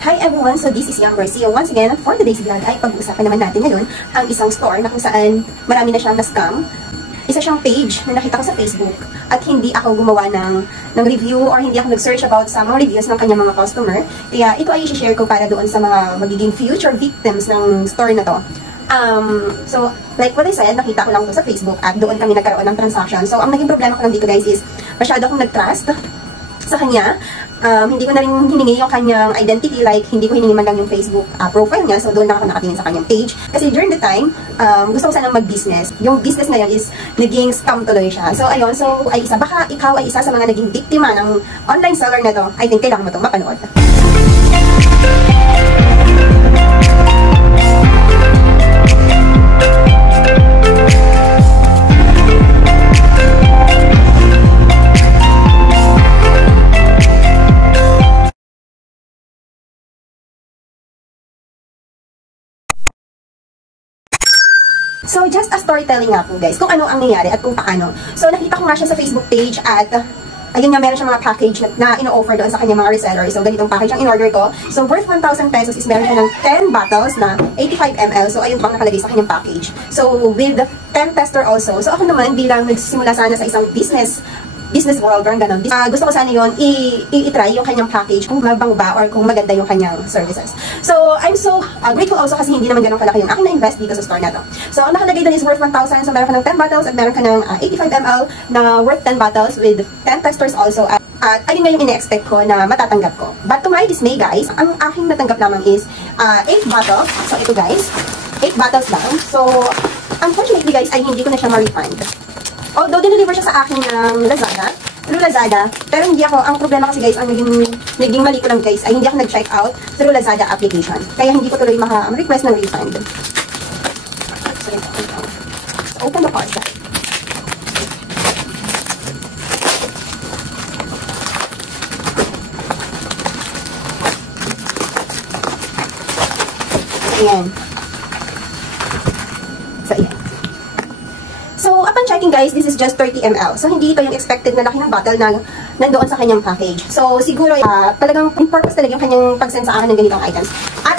Hi everyone! So this is Young Garcia. Once again, for today's vlog ay pag-uusapan naman natin ngayon ang isang store na kung saan marami na siyang na-scam. Isa siyang page na nakita ko sa Facebook at hindi ako gumawa ng review or hindi ako nag-search about sa mga reviews ng kanyang mga customer. Kaya ito ay i-share ko para doon sa mga magiging future victims ng store na to. So, like what I said, nakita ko lang to sa Facebook at doon kami nagkaroon ng transaction. So, ang naging problema ko lang dito guys is masyado akong nag-trust sa kanya. Hindi ko na rin hiningi yung kanyang identity, like hindi ko hiningi man lang yung Facebook profile niya, so doon lang ako nakatingin sa kanyang page. Kasi during the time, gusto ko sanang mag-business. Yung business na yun is naging scam tuloy siya. So ayun, so ay isa, baka ikaw ay isa sa mga naging biktima ng online seller na to, I think kailangan mo itong mapanood. So, just a storytelling nga po guys, kung ano ang nangyari at kung paano. So, nakita ko nga siya sa Facebook page at ayun nga, meron siyang mga package na ino-offer doon sa kanyang mga resellers. So, ganitong package ang in-order ko. So, worth 1,000 pesos is meron siya ng 10 bottles na 85 ml. So, ayun pang nakalagay sa kanyang package. So, with 10 tester also. So, ako naman bilang nagsisimula sana sa isang business world or ganun. Gusto ko sana yun, i-try yung kanyang package, kung mabango ba or kung maganda yung kanyang services. So, I'm so grateful also kasi hindi naman ganun kalaki yung aking na-invest dito sa store na to. So, ang nakalagay doon is worth 1,000. So, meron ka ng 10 bottles at meron ka ng 85 ml na worth 10 bottles with 10 testers also. At ayun nga yung ine-expect ko na matatanggap ko. But to my dismay guys, ang aking natanggap lamang is 8 bottles. So, ito guys, 8 bottles lang. So, unfortunately guys, ay hindi ko na siya ma-refund. Although, dineliver siya sa akin ng Lazada, through Lazada, pero hindi ako, ang problema kasi guys, ang naging mali ko lang guys, ay hindi ako nag-check out through Lazada application. Kaya hindi ko tuloy maka-request ng refund. So, open the parcel. Ayan. So, ayan. So, upon checking guys, this is just 30 ml. So, hindi ito yung expected na laki ng bottle na nandoon sa kanyang package. So, siguro talagang in purpose talaga yung kanyang pag-send sa akin ng ganitong items. At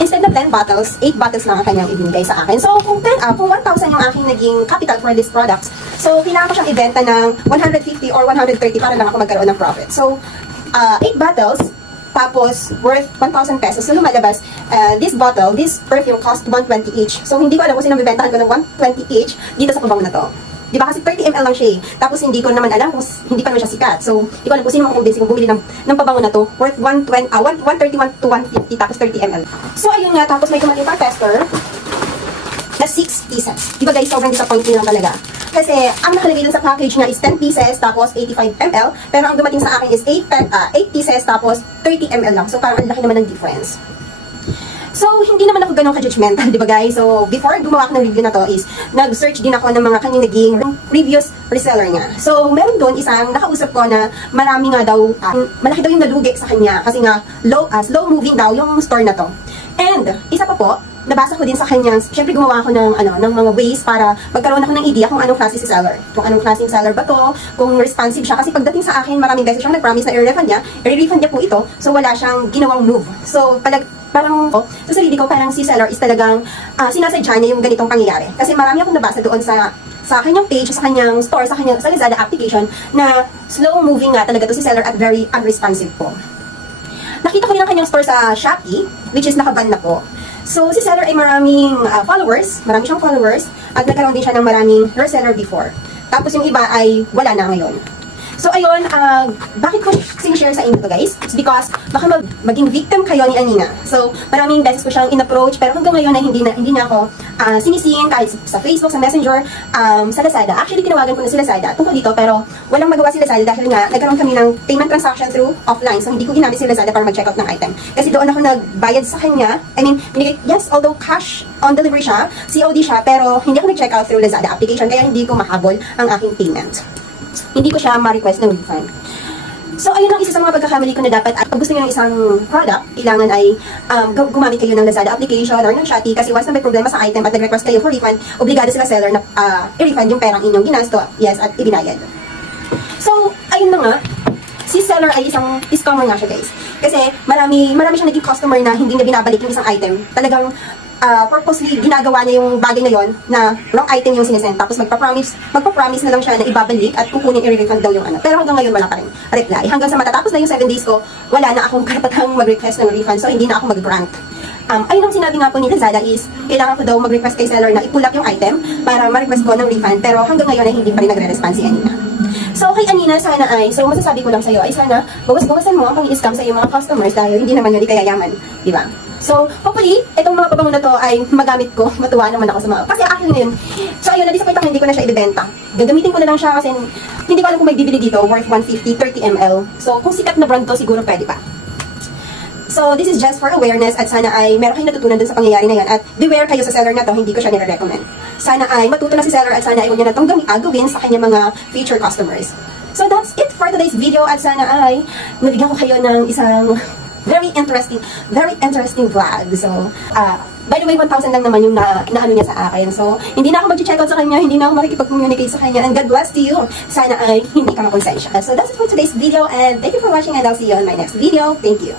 instead of 10 bottles, 8 bottles lang ang kanyang ibinigay sa akin. So, kung 1,000 yung aking naging capital for these products, so, kailangan ko siyang ibenta ng 150 or 130 para lang ako magkaroon ng profit. So, 8 bottles, tapos worth 1,000 pesos. So, lumalabas, this bottle, this perfume cost 120 each. So, hindi ko alam kung sino bibentahan ko ng 120 each dito sa pabango na to. Di ba? Kasi 30 ml lang siya eh. Tapos, hindi ko naman alam kung hindi pa naman siya sikat. So, hindi ko alam kung sino makumbinsi kung bumili ng pabango na to. Worth 131 to 150, tapos 30 ml. So, ayun nga. Tapos, may dumating pang tester na 6 pieces. Di ba guys, sobrang disappointing lang talaga. Kasi, ang nakalagay dun sa package niya is 10 pieces, tapos 85 ml. Pero ang dumating sa akin is 8 pieces, tapos 30 ml lang. So, parang ang laki naman ng difference. So, hindi naman ako ganun ka-judgmental, di ba guys? So, before gumawa ako ng review na to is, nag-search din ako ng mga kanyang naging previous reseller niya. So, meron doon isang nakausap ko na marami nga daw, malaki daw yung nalugi sa kanya kasi nga, slow moving daw yung store na to. And, isa pa po, nabasa ko din sa kanya, syempre gumawa ako ng mga ways para magkaroon ako ng idea kung anong klase si seller. Kung anong klaseng seller ba to, kung responsive siya. Kasi pagdating sa akin, maraming beses siyang nag-promise na i-refund niya po ito. So, wala siyang ginawang move. So, parang sa sarili ko, parang si seller is talagang sinasadya niya yung ganitong pangyayari. Kasi marami akong nabasa doon sa kanyang page, sa kanyang store, sa Lazada application, na slow moving nga talaga to si seller at very unresponsive po. Nakita ko rin ang kanyang store sa Shopee, which is nakaban na po. So, si seller ay maraming followers, marami siyang followers, at nagkaroon din siya ng maraming reseller before. Tapos yung iba ay wala na ngayon. So, ayun, bakit ko sinishare sa inyo to guys? It's because baka maging victim kayo ni Anina. So, maraming beses ko siyang in-approach, pero hanggang ngayon ay hindi niya ako sinisingin kahit sa Facebook, sa Messenger, sa Lazada. Actually, tinawagan ko na si Lazada tungkol dito, pero walang magawa si Lazada dahil nga nagkaroon kami ng payment transaction through offline. So, hindi ko ginamit si Lazada para mag-check out ng item. Kasi doon ako nagbayad sa kanya. I mean, yes, although cash on delivery siya, COD siya, pero hindi ako nag-check out through Lazada application, kaya hindi ko mahabol ang aking payment. Hindi ko siya ma-request ng refund. So, ayun ang isa sa mga pagkakamali ko na dapat at pag gusto niyo ng isang product, kailangan ay gumamit kayo ng Lazada application or ng Shopee kasi once na may problema sa item at nag-request kayo for refund, obligado sila seller na i-refund yung perang inyong ginasto, yes, at ibinayad. So, ayun na nga. si seller ay isang scammer nga siya, guys. Kasi marami siyang naging customer na hindi niya binabalik yung isang item. Talagang purposely ginagawa niya yung bagay na yon na wrong item yung sinesend. Tapos magpa-promise na lang siya na ibabalik at kukunin i-refund daw yung ano. Pero hanggang ngayon wala pa rin reply. Hanggang sa matatapos na yung 7 days ko, wala na akong karapatang mag-request ng refund. So hindi na ako mag-grant. Ayun ang sinabi nga po ni Lazada is, kailangan ko daw mag-request kay seller na i-pull up yung item para ma-request ko ng refund. Pero hanggang ngayon ay hindi pa rin nagre-response si Anina. So kay Anina, sana ay, so masasabi ko lang sa'yo ay sana bawas-bawasan mo ang pang-i-scam sa iyong mga customers dahil hindi naman yun ikayayaman, di ba? So, hopefully, itong mga pabango na to ay magamit ko. Matuwa naman ako sa mga, kasi akin ngayon. So, ayun, na-disappoint ako, hindi ko na siya ibibenta. Gagamitin ko na lang siya kasi hindi ko alam kung may bibili dito, worth 150, 30 ml. So, kung sikat na brand to, siguro pwede pa. So, this is just for awareness at sana ay meron kayong natutunan dun sa pangyayari na yan. At beware kayo sa seller na to, hindi ko siya nire-recommend. Sana ay matuto na si seller at sana ay huwag niya na itong gawin sa kanyang mga future customers. So, that's it for today's video at sana ay nabigyan ko kayo ng isang very interesting vlog. So, by the way, 1,000 lang naman yung naano niya sa akin. So, hindi na ako mag-check out sa kanya, hindi na ako makikipag-communicate sa kanya, and God bless to you. Sana ay hindi ka makonsensya. So, that's it for today's video, and thank you for watching, and I'll see you on my next video. Thank you.